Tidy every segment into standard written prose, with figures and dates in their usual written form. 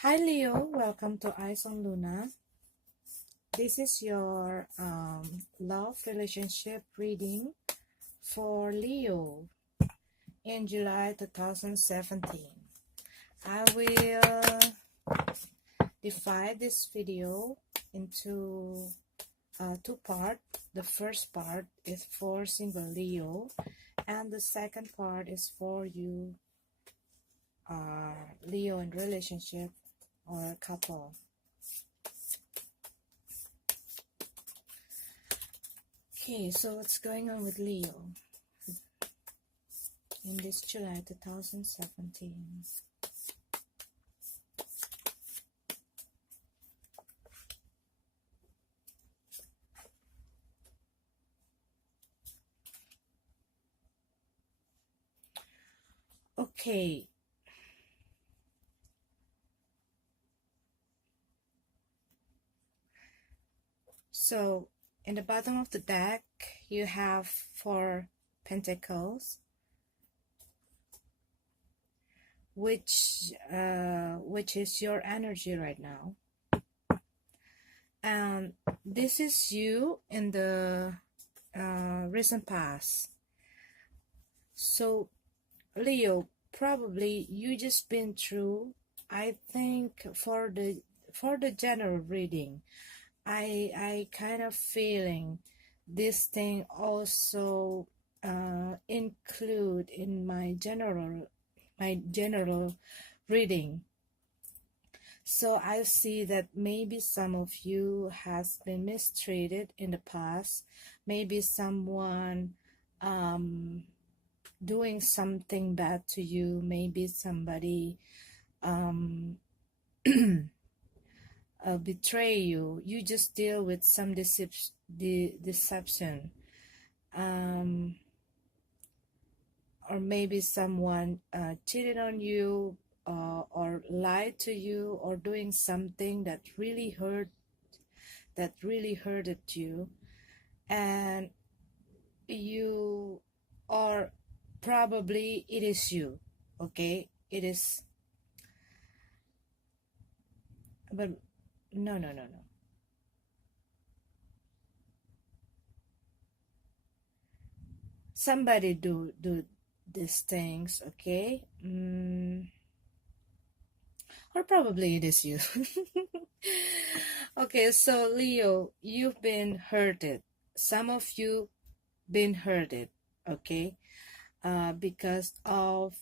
Hi Leo, welcome to Eyes on Luna. This is your love relationship reading for Leo in July 2017. I will divide this video into two parts. The first part is for single Leo, and the second part is for you, Leo in relationship or couple. Okay, so what's going on with Leo in this July 2017? Okay, so in the bottom of the deck you have 4 pentacles, which is your energy right now, and this is you in the recent past. So Leo, probably you just been through, I think, for the general reading, I kind of feeling this thing also include in my general reading. So I see that maybe some of you has been mistreated in the past, maybe someone doing something bad to you, maybe somebody betray you. You just deal with some deception, or maybe someone cheated on you, or lied to you, or doing something that really hurted you, and you, or probably it is you. Okay, it is, but no. Somebody do these things, okay? Or probably it is you. Okay, so Leo, you've been hurted. Some of you been hurted, okay? Because of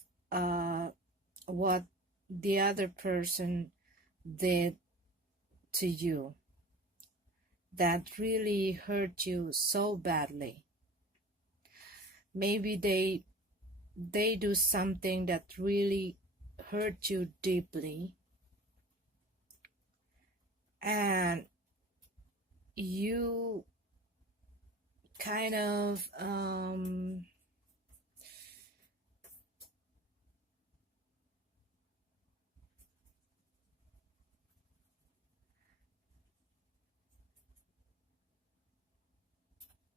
what the other person did to you, that really hurt you so badly. Maybe they do something that really hurt you deeply, and you kind of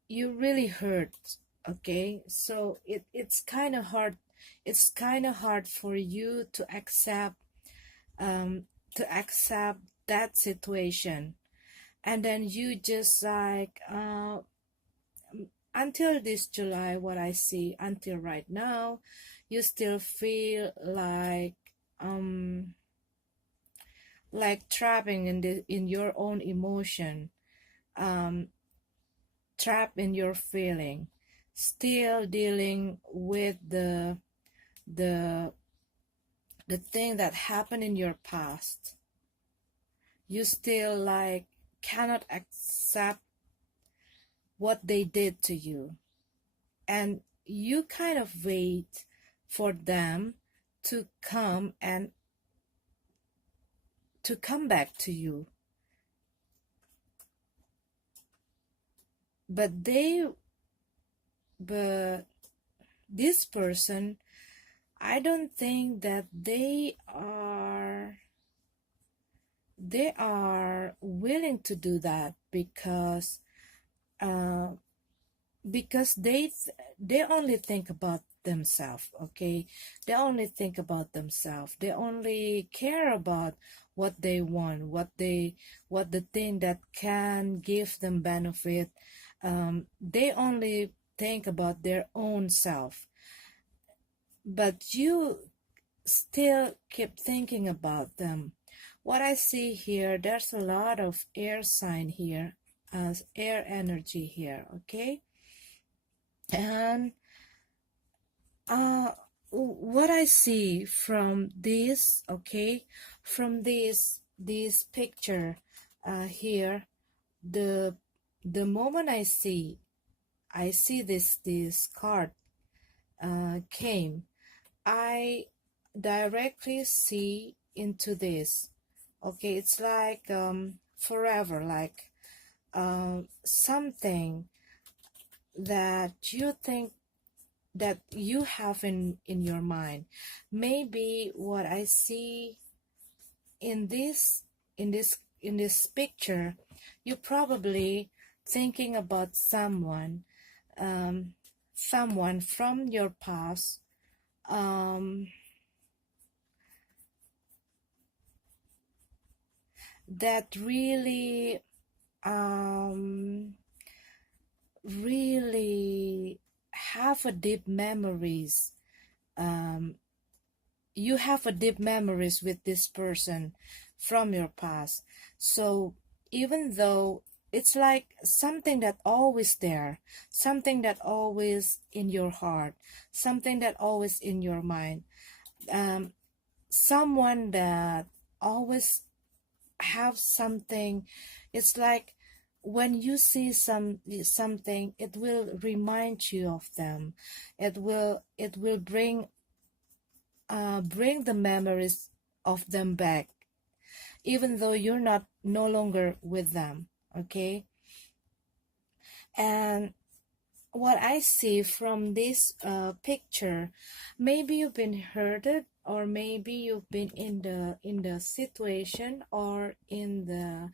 you really hurt. Okay, so it's kind of hard, for you to accept that situation, and then you just like until this July, what I see until right now, you still feel like trapping in your own emotion, trapped in your feeling, still dealing with the thing that happened in your past. You still like cannot accept what they did to you, and you kind of wait for them to come and to come back to you, but this person, I don't think that they are willing to do that, because they only think about themselves. Okay, they only think about themselves. They only care about what they want, what the thing that can give them benefit. They only think about their own self, but you still keep thinking about them. What I see here, there's a lot of air sign here, as air energy here. Okay, and what I see from this, okay, from this picture here, the moment I see this card came, I directly see into this. Okay, it's like forever, like something that you think that you have in your mind. Maybe what I see in this picture, you probably thinking about someone from your past, that really really have a deep memories. You have a deep memories with this person from your past. So even though it's like something that always there, something that always in your heart, something that always in your mind, someone that always have something. It's like when you see something, it will remind you of them. It will bring the memories of them back, even though you're not no longer with them. Okay, and what I see from this picture, maybe you've been hurted, or maybe you've been in the situation, or in the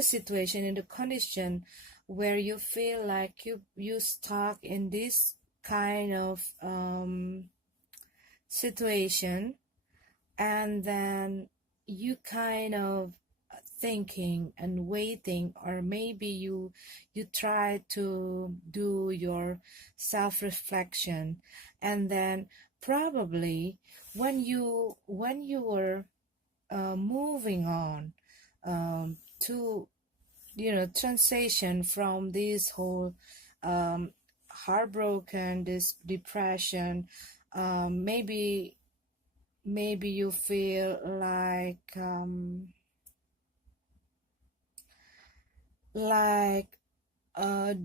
situation, in the condition where you feel like you stuck in this kind of situation, and then you kind of thinking and waiting, or maybe you try to do your self-reflection, and then probably when you were moving on, to transition from this whole heartbroken, this depression, maybe you feel like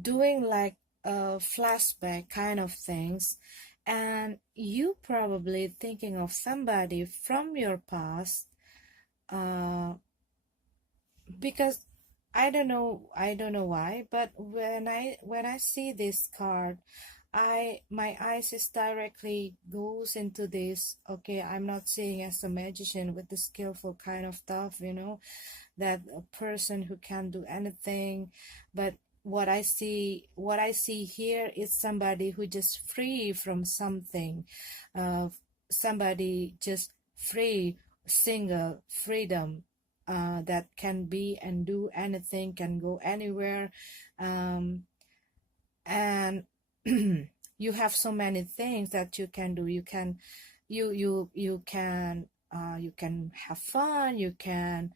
doing like flashback kind of things, and you probably thinking of somebody from your past, uh, because I don't know why, but when I see this card, my eyes is directly goes into this. Okay, I'm not seeing as a magician with the skillful kind of stuff, that a person who can do anything, but what I see here is somebody who just free from something, uh, somebody just free, single, freedom, that can be and do anything, can go anywhere, um, and you have so many things that you can do. You can have fun. You can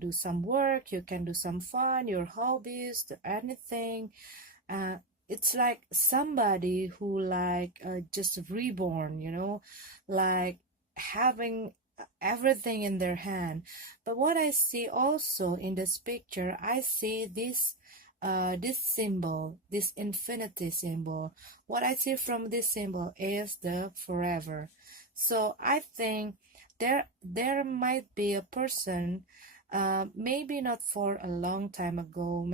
do some work. You can do some fun. Your hobbies, anything. Uh, it's like somebody who like just reborn. Like having everything in their hand. But what I see also in this picture, I see this symbol, this infinity symbol. What I see from this symbol is the forever. So I think there might be a person, maybe not for a long time ago,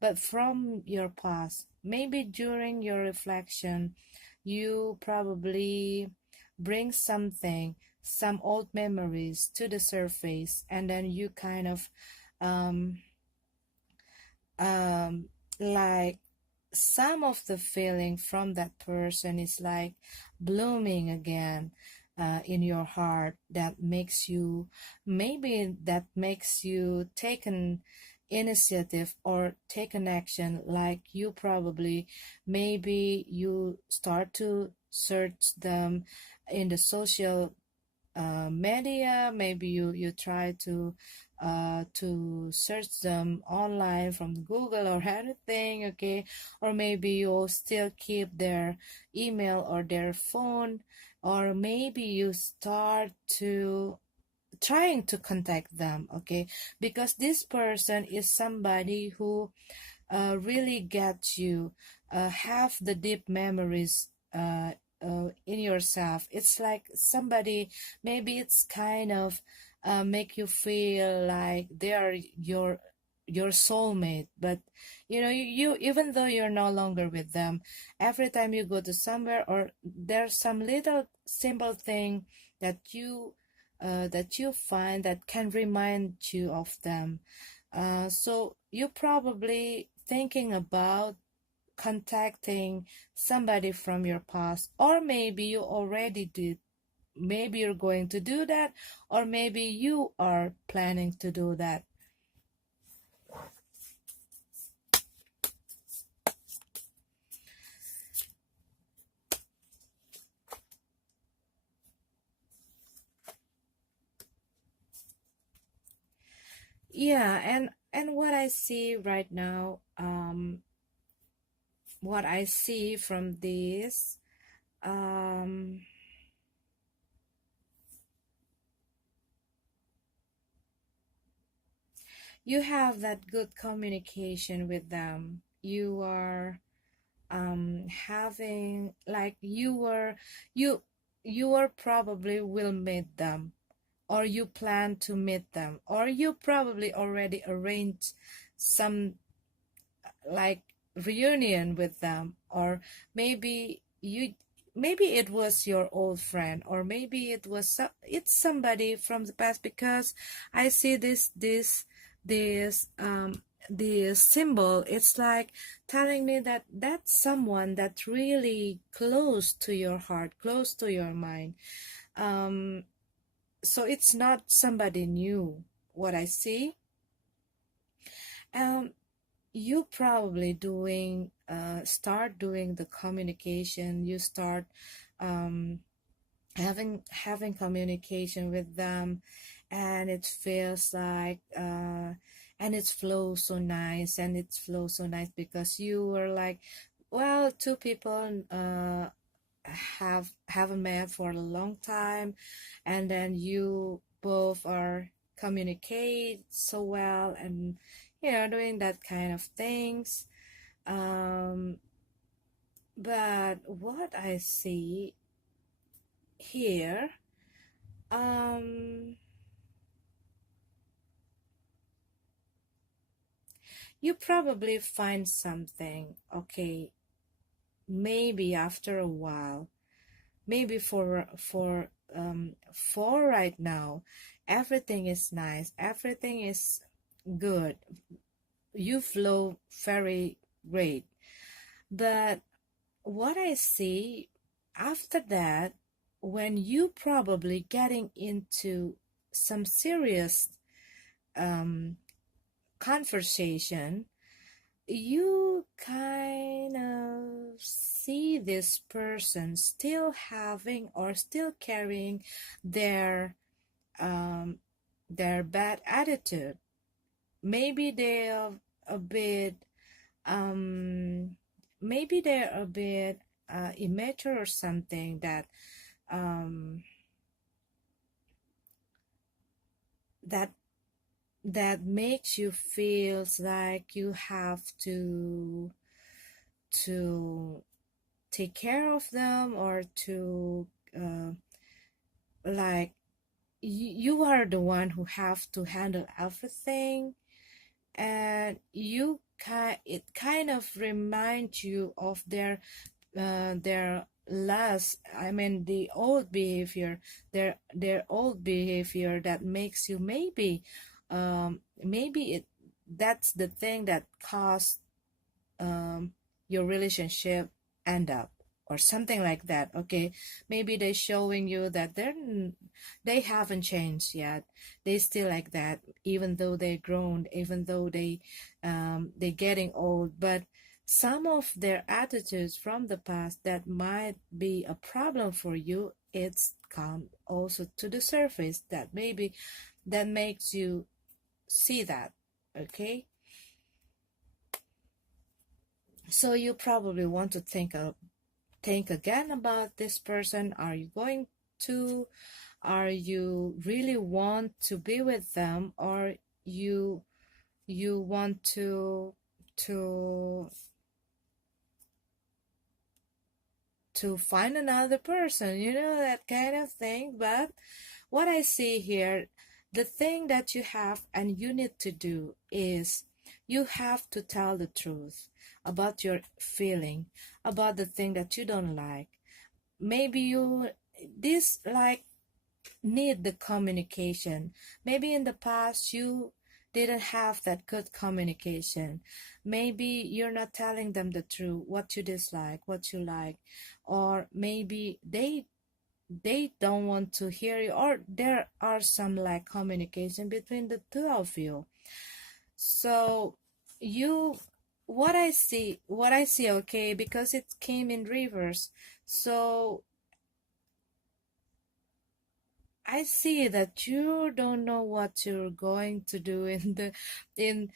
but from your past, maybe during your reflection, you probably bring some old memories to the surface, and then you kind of um, um, like some of the feeling from that person is like blooming again in your heart, that makes you, maybe that makes you take an initiative or take an action, like you probably, maybe you start to search them in the social media. Maybe you try to search them online from Google or anything, okay? Or maybe you still keep their email or their phone, or maybe you start to trying to contact them, okay? Because this person is somebody who really gets you, have the deep memories in yourself. It's like somebody, maybe it's kind of make you feel like they are your soulmate. But you, even though you're no longer with them, every time you go to somewhere, or there's some little simple thing that you find that can remind you of them. So you probably thinking about contacting somebody from your past, or maybe you already did. Maybe you're going to do that, or maybe you are planning to do that. Yeah, and what I see right now, what I see from this, um, you have that good communication with them. You are having like you are probably will meet them, or you plan to meet them, or you probably already arranged some like reunion with them, or maybe you, maybe it was your old friend, or maybe it was it's somebody from the past, because I see this symbol. It's like telling me that that's someone that's really close to your heart, close to your mind. um so it's not somebody new, what I see. um you probably doing start doing the communication. You start um having communication with them, and it feels like and it flows so nice, and it flows so nice because you were like, well, two people haven't met for a long time, and then you both are communicate so well, and doing that kind of things. um but what I see here, um you probably find something, okay, maybe after a while, maybe for right now, everything is nice, everything is good, you flow very great. But what I see after that, when you probably getting into some serious um, conversation, you kind of see this person still having or still carrying their um, their bad attitude. Maybe they're a bit um, maybe they're a bit immature or something, that um, that that makes you feels like you have to take care of them, or to uh, like you are the one who have to handle everything. And it kind of reminds you of their last, I mean, the old behavior, their old behavior, that makes you maybe it that's the thing that caused um your relationship end up, or something like that. Okay, maybe they're showing you that they haven't changed yet. They still like that, even though they're grown, even though they're getting old. But some of their attitudes from the past that might be a problem for you, it's come also to the surface, that maybe that makes you see that. Okay, so you probably want to think again about this person. Are you going to, are you really want to be with them, or you want to to find another person, that kind of thing. But what I see here, the thing that you have and you need to do is you have to tell the truth about your feeling, about the thing that you don't like. Maybe you this like need the communication. Maybe in the past you didn't have that good communication. Maybe you're not telling them the truth, what you dislike, what you like, or maybe they don't want to hear you, or there are some like communication between the two of you. So you what I see, okay, because it came in reverse. So I see that you don't know what you're going to do in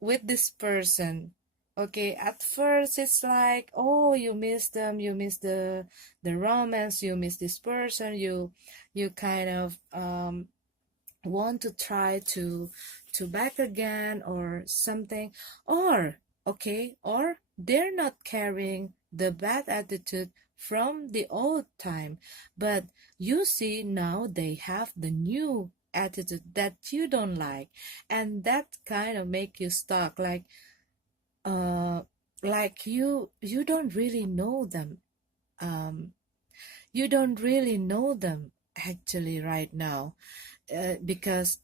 with this person. Okay, at first it's like, oh, you miss them, you miss the romance, you miss this person, you kind of want to try to back again or something. Or okay, or they're not carrying the bad attitude from the old time, but you see now they have the new attitude that you don't like, and that kind of make you stuck, uh like you don't really know them. um you don't really know them actually right now, because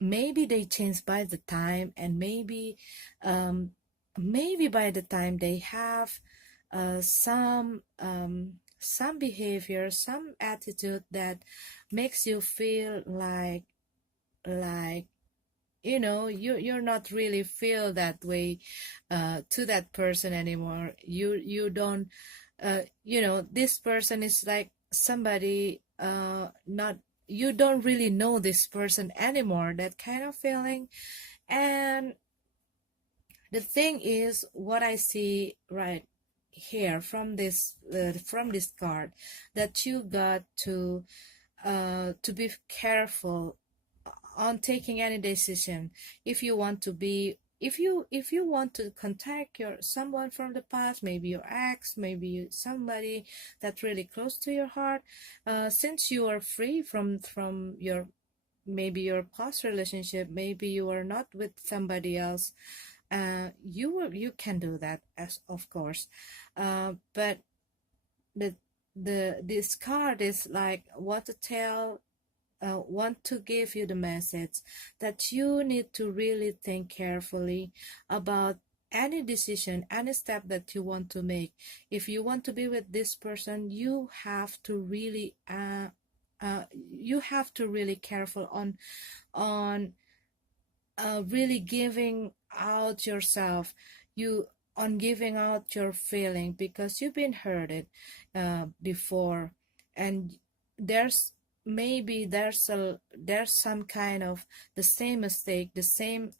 maybe they change by the time, and um maybe by the time they have some behavior, some attitude that makes you feel like you're not really feel that way to that person anymore. You don't this person is like somebody not you don't really know this person anymore, that kind of feeling. And the thing is, what I see right here from this card, that you got to be careful on taking any decision. If you want to be, if you want to contact your someone from the past, maybe your ex, maybe somebody that's really close to your heart, since you are free from your maybe your past relationship, maybe you are not with somebody else, you can do that, as of course. But the this card is like want to give you the message that you need to really think carefully about any decision, any step that you want to make. If you want to be with this person, you have to really careful on really giving out yourself, you on giving out your feeling, because you've been hurted before. And there's maybe there's some kind of the same mistake, the same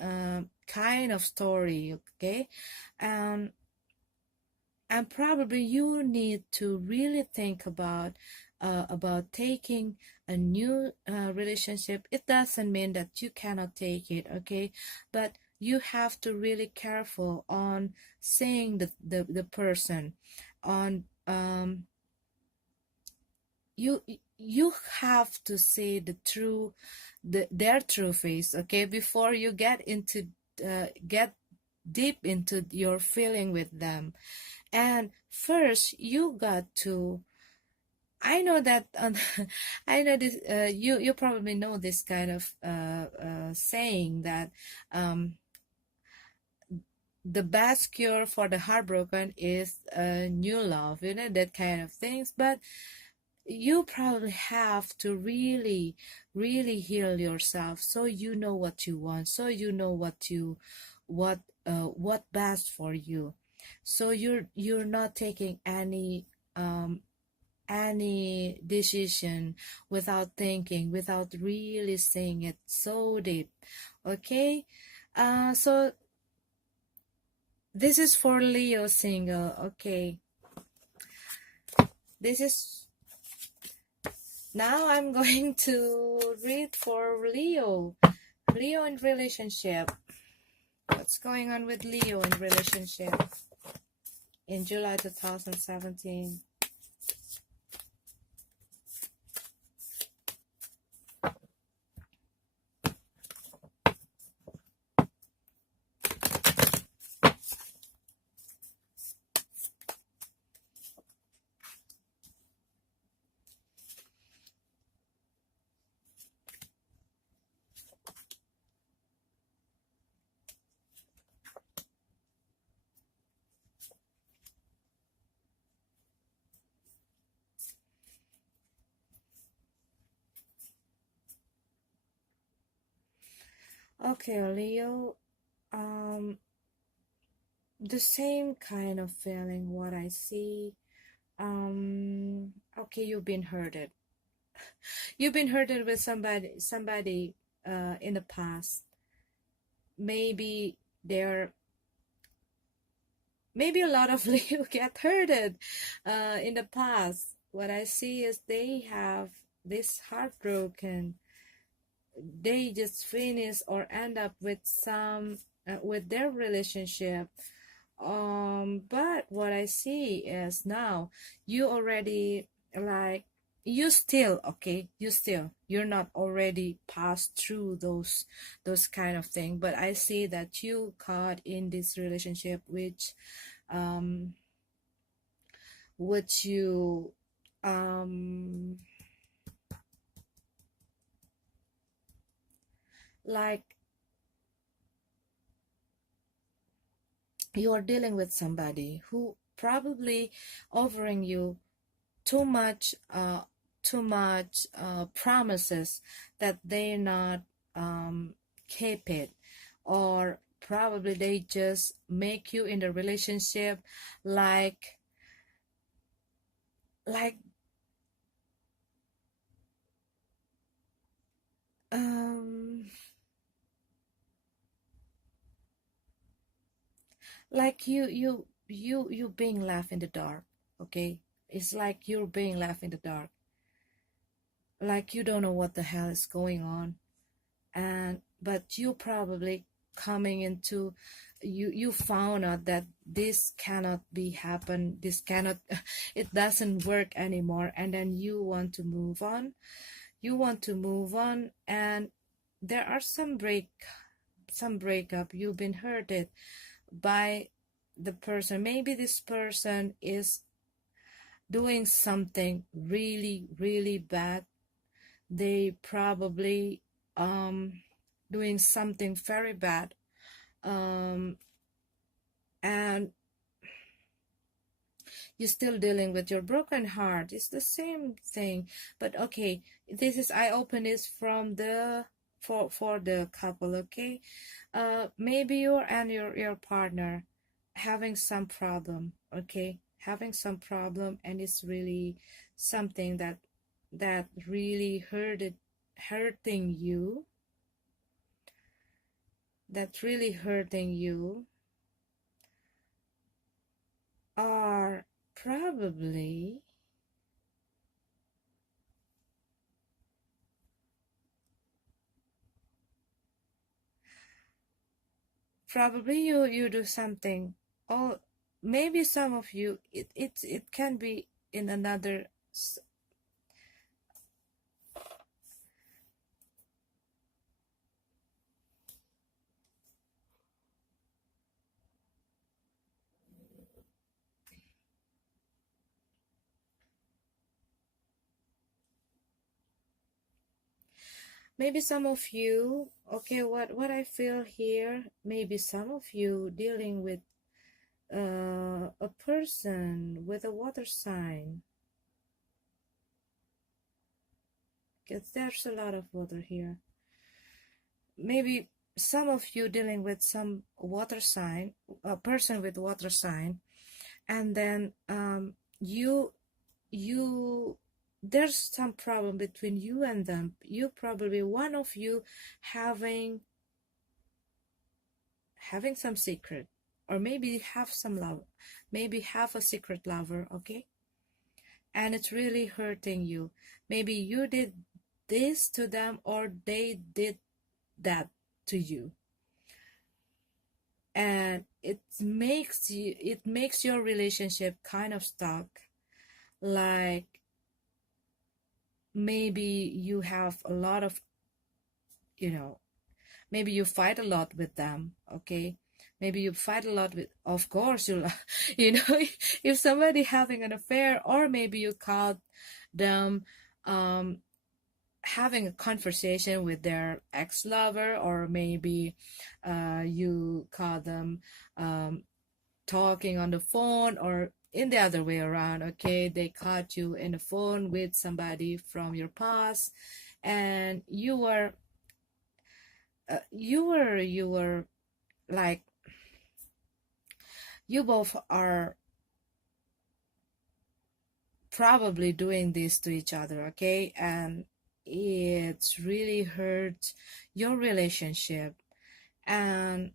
kind of story. Okay, um and probably you need to really think about taking a new relationship. It doesn't mean that you cannot take it, okay, but you have to really careful on saying the person on you have to say their true face, okay, before you get deep into your feeling with them. And first you got to, I know that I know this, you probably know this kind of saying that um the best cure for the heartbroken is a new love, that kind of things. But you probably have to really, really heal yourself, so you know what you want, so you know what best for you. So you're not taking any decision without thinking, without really saying it so deep. Okay. So this is for Leo single. Okay. This is now I'm going to read for Leo. Leo in relationship. What's going on with Leo in relationship in July 2017? Okay, Leo, the same kind of feeling what I see. Okay, you've been hurted. You've been hurted with somebody in the past. Maybe they're maybe a lot of Leo get hurted in the past. What I see is they have this heartbroken. They just finish or end up with some with their relationship. But what I see is now you already, like, you still okay, you're not already passed through those kind of thing, but I see that you caught in this relationship um which you um like you are dealing with somebody who probably offering you too much promises that they're not keep it, or probably they just make you in the relationship like um like you being left in the dark. Okay, it's like you're being left in the dark, like you don't know what the hell is going on. And but you probably coming into, you found out that this cannot be happen, this cannot it doesn't work anymore, and then you want to move on, and there are some breakup. You've been hurted by the person. Maybe this person is doing something really, really bad. They probably doing something very bad, um and you're still dealing with your broken heart. It's the same thing. But okay, this is, I open this from the for the couple. Okay, maybe you and your partner having some problem. Okay, having some problem, and it's really something that really hurting you, that really hurting you, or probably you do something. Or maybe some of you, it can be in another maybe some of you, okay, what I feel here, maybe some of you dealing with a person with a water sign, because there's a lot of water here. Maybe some of you dealing with some water sign, a person with water sign, and then you there's some problem between you and them. You probably, one of you having some secret, or maybe have some love, maybe have a secret lover, okay, and it's really hurting you. Maybe you did this to them, or they did that to you, and it makes your relationship kind of stuck. Like, maybe you have a lot of, maybe you fight a lot with them, okay, maybe you fight a lot with, of course, if somebody having an affair, or maybe you caught them having a conversation with their ex-lover, or maybe you caught them talking on the phone, or in the other way around, okay, they caught you in the phone with somebody from your past, and you were like, you both are probably doing this to each other, okay, and it's really hurt your relationship. And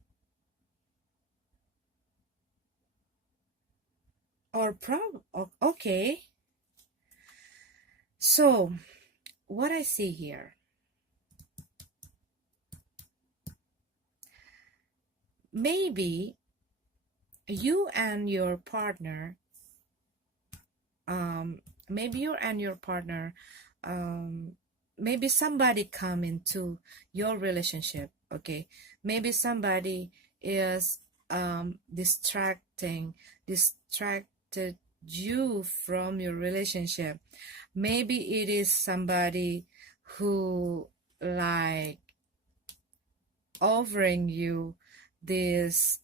okay, so what I see here, maybe you and your partner, maybe you and your partner, maybe somebody come into your relationship, okay, maybe somebody is distracted you from your relationship. Maybe it is somebody who, like, offering you this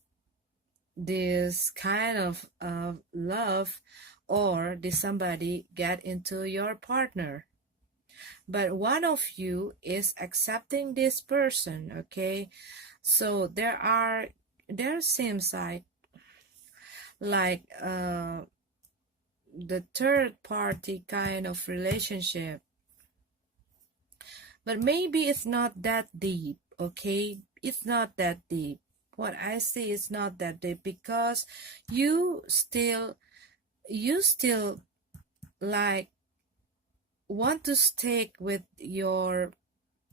kind of love, or did somebody get into your partner, but one of you is accepting this person, okay, so there seems like the third party kind of relationship, but maybe it's not that deep, okay, it's not that deep. What I see is not that deep, because you still like want to stick with your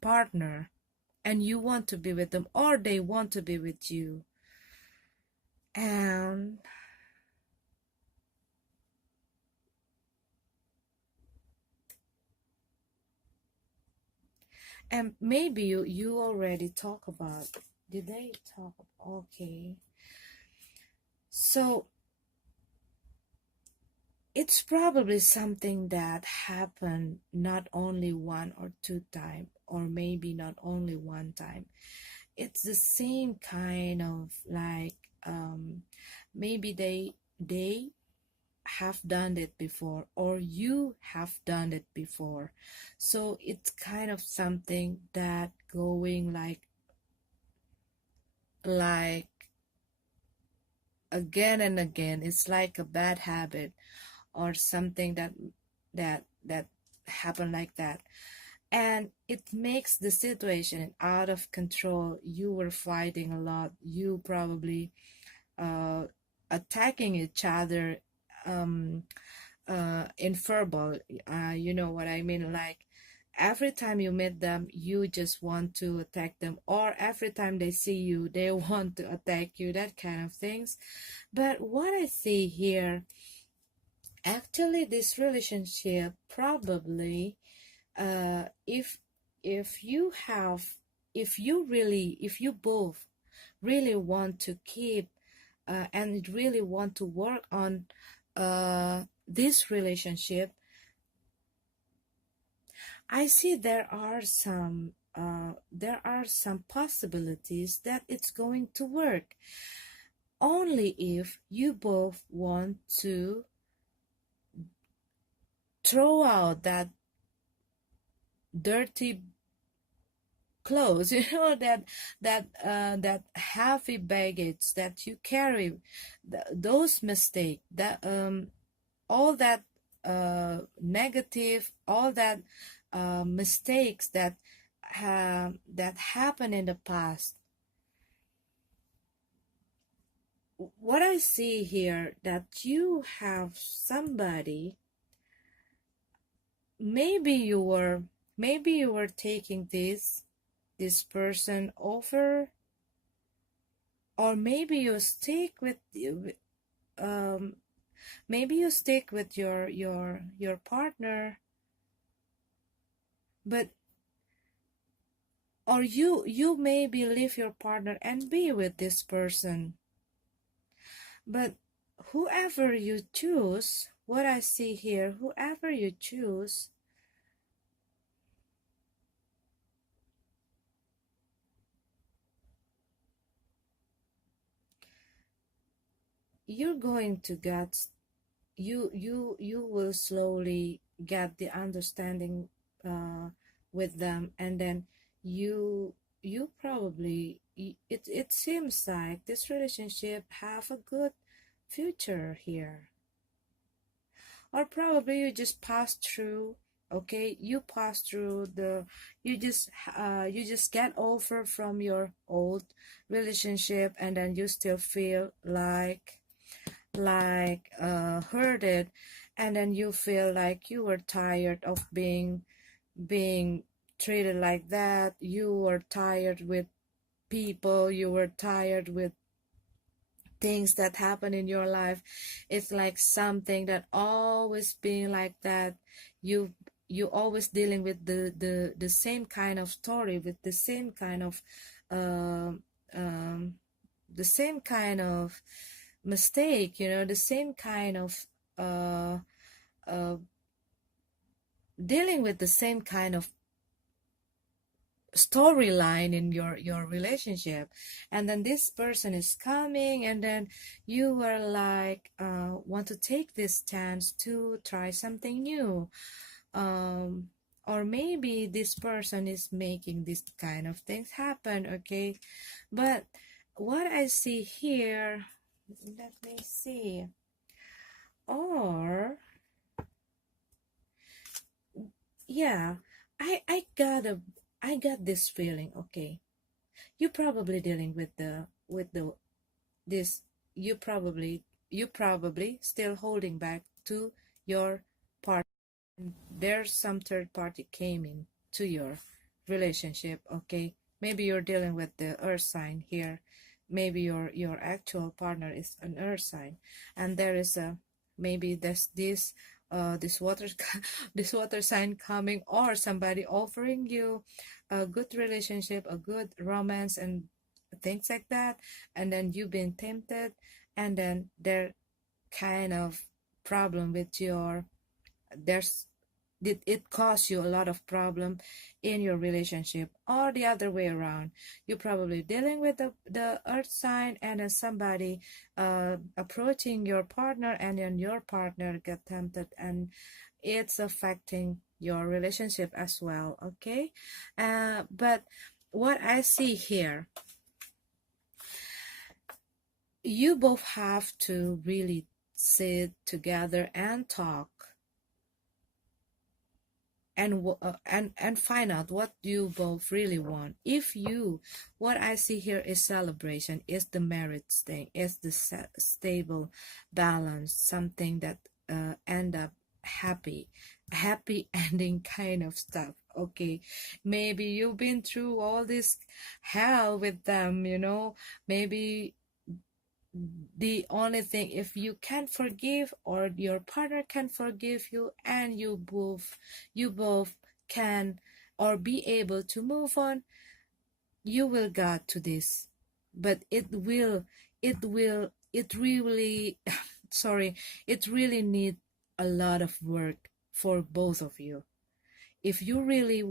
partner, and you want to be with them, or they want to be with you, and maybe you already talk about, did they talk, okay, so it's probably something that happened not only one or two times, or maybe not only one time. It's the same kind of, like, maybe they have done it before, or you have done it before, so it's kind of something that going like again and again. It's like a bad habit, or something that happened like that, and it makes the situation out of control. You were fighting a lot, you probably attacking each other in verbal, you know what I mean, like every time you meet them you just want to attack them, or every time they see you they want to attack you, that kind of things. But what I see here, actually this relationship probably, if you have, if you both really want to keep and really want to work on this relationship, I see there are some there are some possibilities that it's going to work only if you both want to throw out that dirty clothes, that heavy baggage that you carry, those mistakes, that all that negative, all that mistakes that happened in the past. What I see here, that you have somebody, maybe you were taking this person over, or maybe you stick with your partner, but or you maybe leave your partner and be with this person. But whoever you choose, what I see here, whoever you choose, you're going to get, you will slowly get the understanding with them, and then you probably, it seems like this relationship have a good future here. Or probably you just pass through, okay, you pass through the, you just get over from your old relationship, and then you still feel like hurted, and then you feel like you were tired of being treated like that. You were tired with people, you were tired with things that happen in your life. It's like something that always being like that. You always dealing with the same kind of story, with the same kind of um um the same kind of mistake, the same kind of uh uh dealing with the same kind of storyline in your relationship. And then this person is coming, and then you were like, want to take this chance to try something new, or maybe this person is making this kind of things happen, okay? But what I see here, let me see, or yeah, I got this feeling, okay? You probably dealing with the this, you probably still holding back to your partner. There's some third party came in to your relationship, okay? Maybe you're dealing with the earth sign here. Maybe your actual partner is an earth sign, and there is a, maybe there's this water this water sign coming, or somebody offering you a good relationship, a good romance, and things like that. And then you've been tempted, and then there kind of problem with your, there's, did it cause you a lot of problem in your relationship, or the other way around? You're probably dealing with the earth sign, and then somebody approaching your partner, and then your partner get tempted, and it's affecting your relationship as well, okay? But what I see here, you both have to really sit together and talk, and find out what you both really want. If you, what I see here is celebration, is the marriage thing, is the stable balance, something that end up happy ending kind of stuff, okay? Maybe you've been through all this hell with them, maybe the only thing, if you can forgive, or your partner can forgive you, and you both can, or be able to move on, you will get to this. But it really sorry, it really need a lot of work for both of you. if you really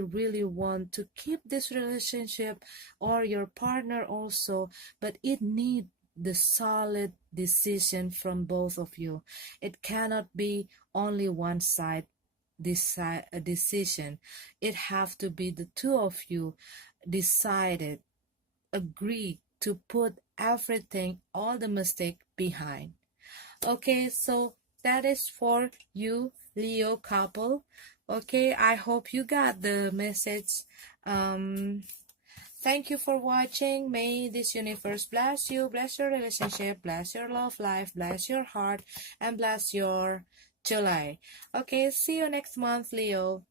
really want to keep this relationship or your partner also, but it need the solid decision from both of you. It cannot be only one side decide a decision. It have to be the two of you decided, agree to put everything, all the mistake behind. Okay, so that is for you, Leo couple. Okay, I hope you got the message. Thank you for watching. May this universe bless you, bless your relationship, bless your love life, bless your heart, and bless your July. Okay, see you next month, Leo.